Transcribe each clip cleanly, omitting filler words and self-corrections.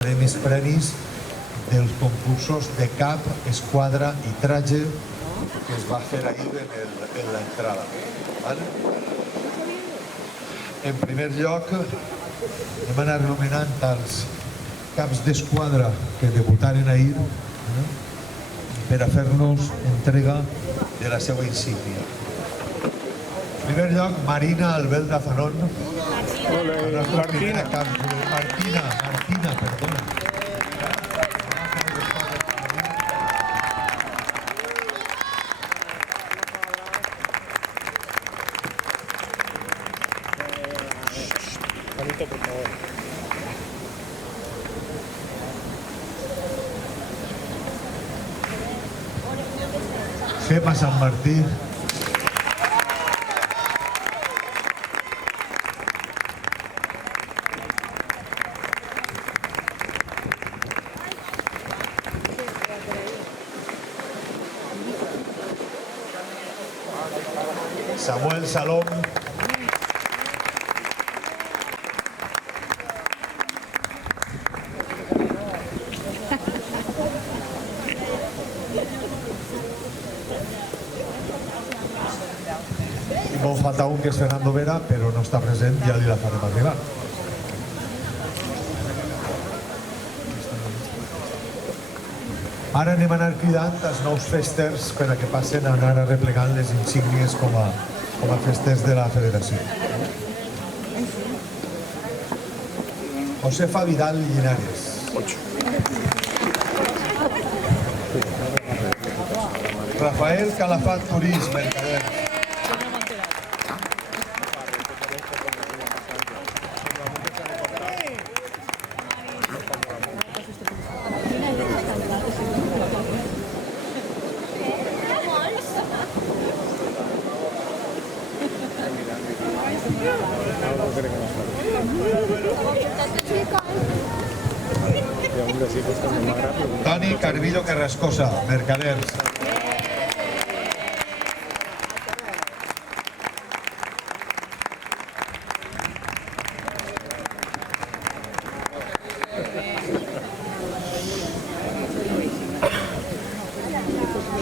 els premis dels concursos de cap, esquadra i traje que es va fer ahir en l'entrada. En primer lloc, hem anat nomenant els caps d'esquadra que debutaren ahir per a fer-nos entrega de la seva insígnia. En primer lloc, Marina Albelda Zanón, la nostra primera cap. Martina, perdona. Juanito, por favor. Gemma San Martí. Samuel Salom. I me'n falta un, que és Fernando Vera, però no està present, ja li la farem arribar. Ara anem a anar cridant els nous festers per a que passen a anar replegant les insígnies com a festers de la federació. Josefa Vidal Linares. Rafael Calafat Turís, mercader. Toni Carvillo Carrascosa, mercaders.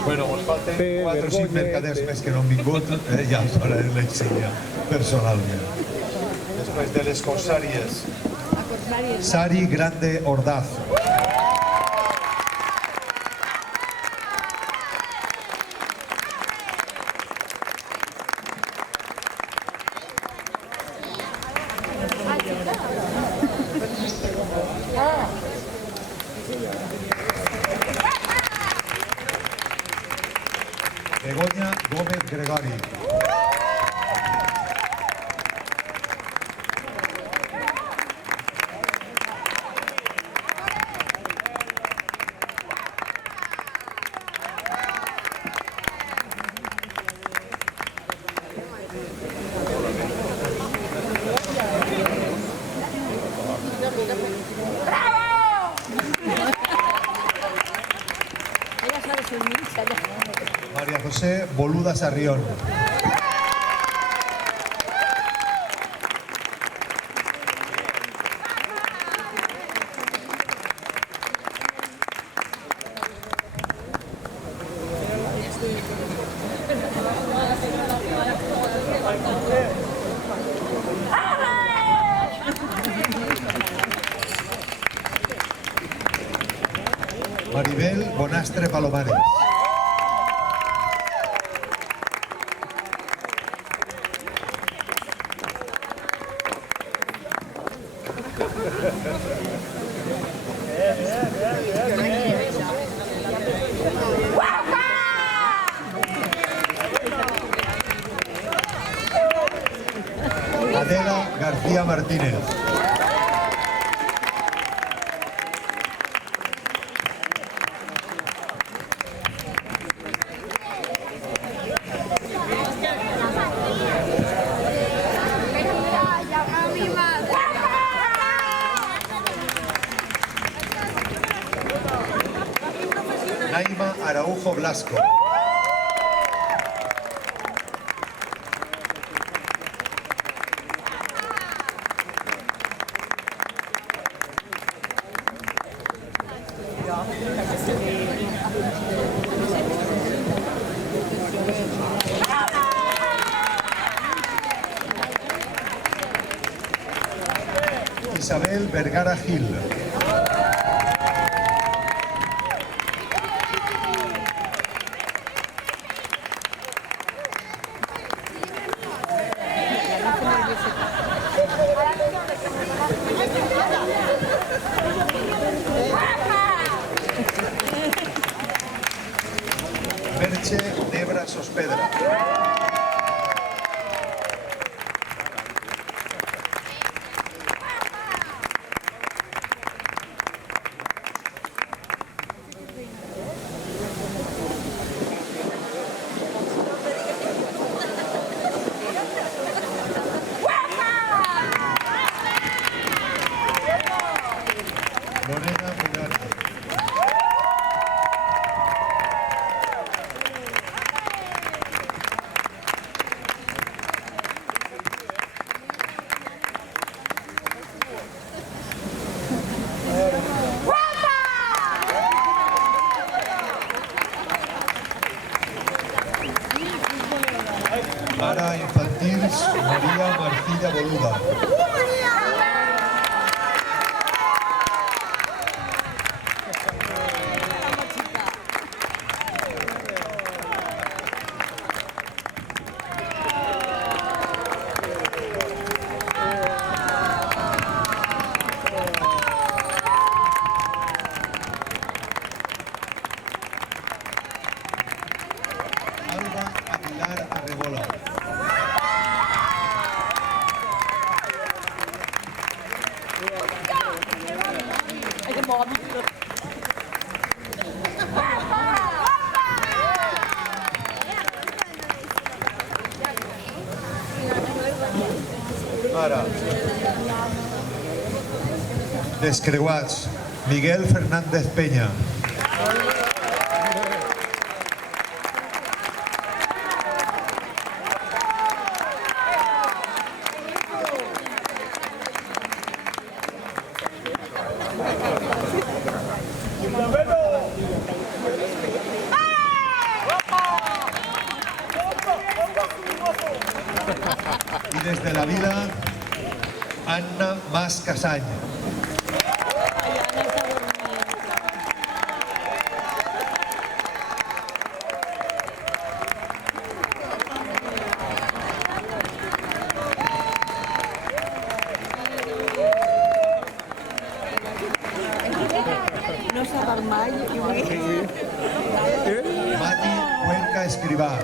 Bueno, ens falten 4 o 5 mercaders més que no han vingut, ja els farem la insígnia personalment. Després de les corsàries, Sari Grande Ordaz. Begoña Gómez Gregori. María José Boluda Sarrión. Maribel Bonastre Palomares. Adela García Martínez. Naima Araujo Blasco. Isabel Vergara Gil. Merche Nebra Sospedra. Lorena Murano. Mare infantils Maria Martilla Boluda. Alba Aguilar Arrebola. Ara. Descreuats. Miguel Fernández Peña. Y desde la Vila, Anna Mas Casany. No saben mai. Mati Cuenca Escribá.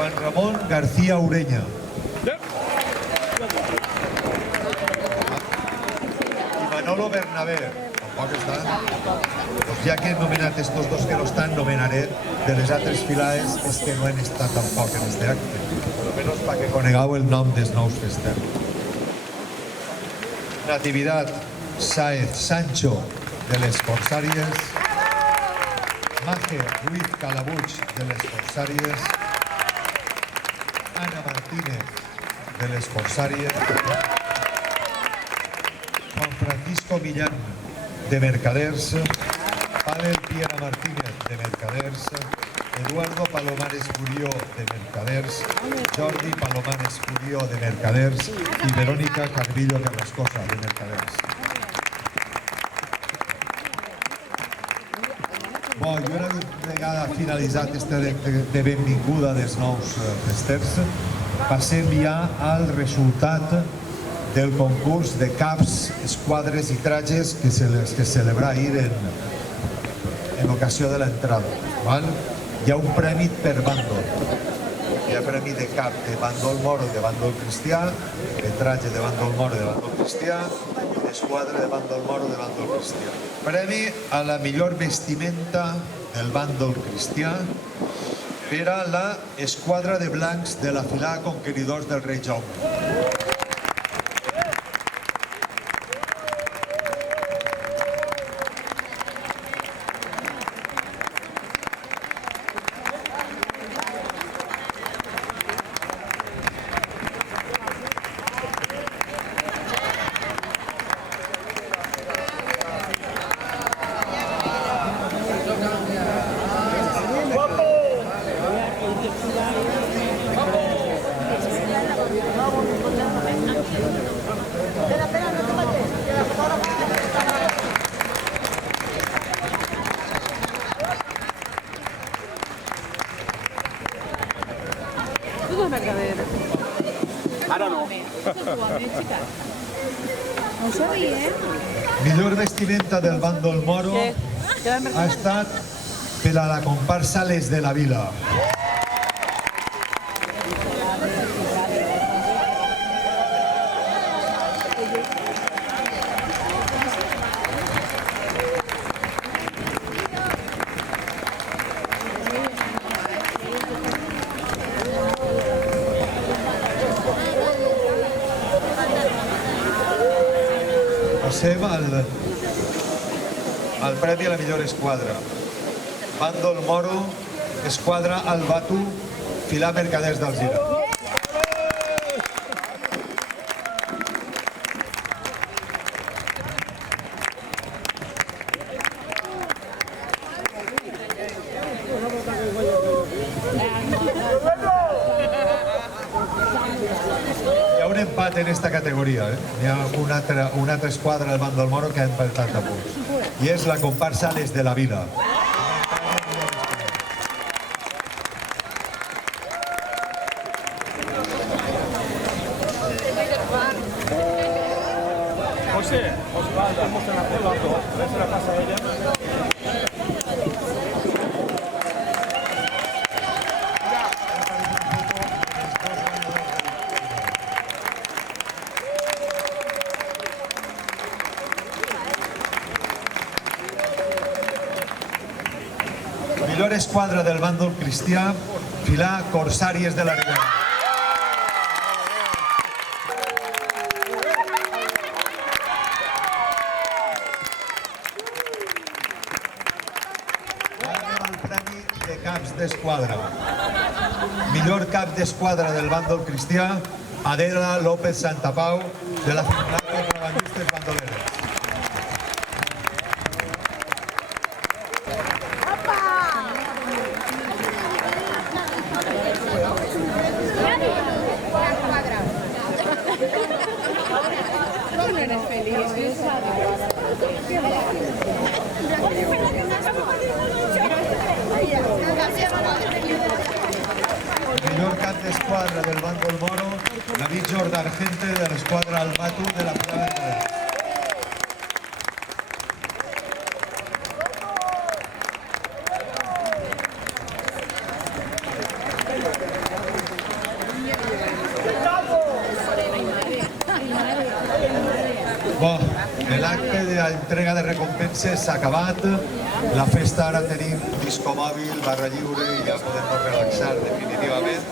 Juan Ramón García Ureña. Y Manolo Bernabé. Tampoc estan. Pues ja que he nomenat estos dos que no estan, nomenaré de les altres filades és que no han estat tampoc en este acte. Almenys perquè conegueu el nom dels nous festers. Natividad Sáez Sancho de les Corsàries. Maje Ruiz Calabuig de les Corsàries. Ana Martínez de les Corsàries. Juan Francisco Millán de Mercaders. Pavel Piera Martínez de Mercaders. Eduardo Palomares Curió de Mercaders. Jordi Palomares Curió de Mercaders. I Verónica Carrillo Carrascosa de Mercaders. Bo, i una vegada finalitzat este de benvinguda dels nous festers, passem ja al resultat del concurs de caps, esquadres i trajes que se celebra ahir en ocasió de l'entrada. Hi ha un premi per bàndol. Hi ha premi de cap de bàndol moro i de bàndol cristià, de traje de bàndol moro i de bàndol cristià, d'esquadra de bàndol moro de bàndol cristià. Premi a la millor vestimenta del bàndol cristià per a la esquadra de blancs de la filada Conqueridors del rei Jaume. Ara no. No ho sabia. Millor vestimenta del bàndol moro ha estat per a la comparsa Les de la Vila. Passem al premi a la millor esquadra. Bàndol moro, esquadra Albatu, filar Mercaders d'Alzira. Hi ha un empat en esta categoria. Hi ha una altra esquadra del bàndol moro que ha empatat a punts. I és la comparsa Les de la Vila. José, Osvaldo, hemos en la foto. A ver si la pasa ella. Millor esquadra del bàndol cristià, filar Corsàries de la Ribera. Anem al premi de caps d'esquadra. Millor cap d'esquadra del bàndol cristià, Adela López Santapau, de la Filial de Contrabandistes Bandoleres. No eres feliz. Millor cap d'esquadra del bàndol moro, David Jordà Argente, de l'esquadra Albatu de la Fila Mercaders. Bo, l'acte d'entrega de recompenses s'ha acabat. La festa ara tenim disco mòbil, barra lliure i ja podem relaxar definitivament.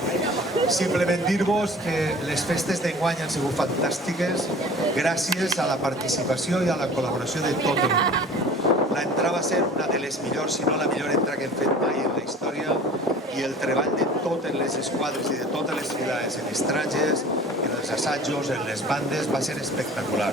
Simplement dir-vos que les festes d'enguany han sigut fantàstiques gràcies a la participació i a la col·laboració de tot el món. L'entrada va ser una de les millors, si no la millor entrada que hem fet mai en la història, i el treball de totes les esquadres i de totes les filades en estratges, en els assajos, en les bandes, va ser espectacular.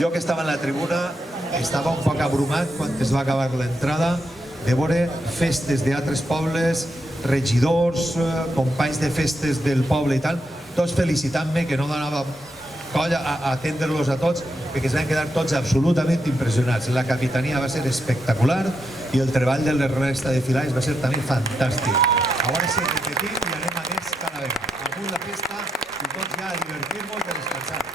Jo que estava en la tribuna estava un poc abrumat quan es va acabar l'entrada de veure festes d'altres pobles, regidors, companys de festes del poble i tal, tots felicitant-me que no donava colla a atendre-los a tots, perquè es van quedar tots absolutament impressionats. La capitania va ser espectacular i el treball de la resta de filades va ser també fantàstic. Ara sí, repetim i anem a més cada vegada. Amunt la festa i tots ja a divertir-nos i a descansar.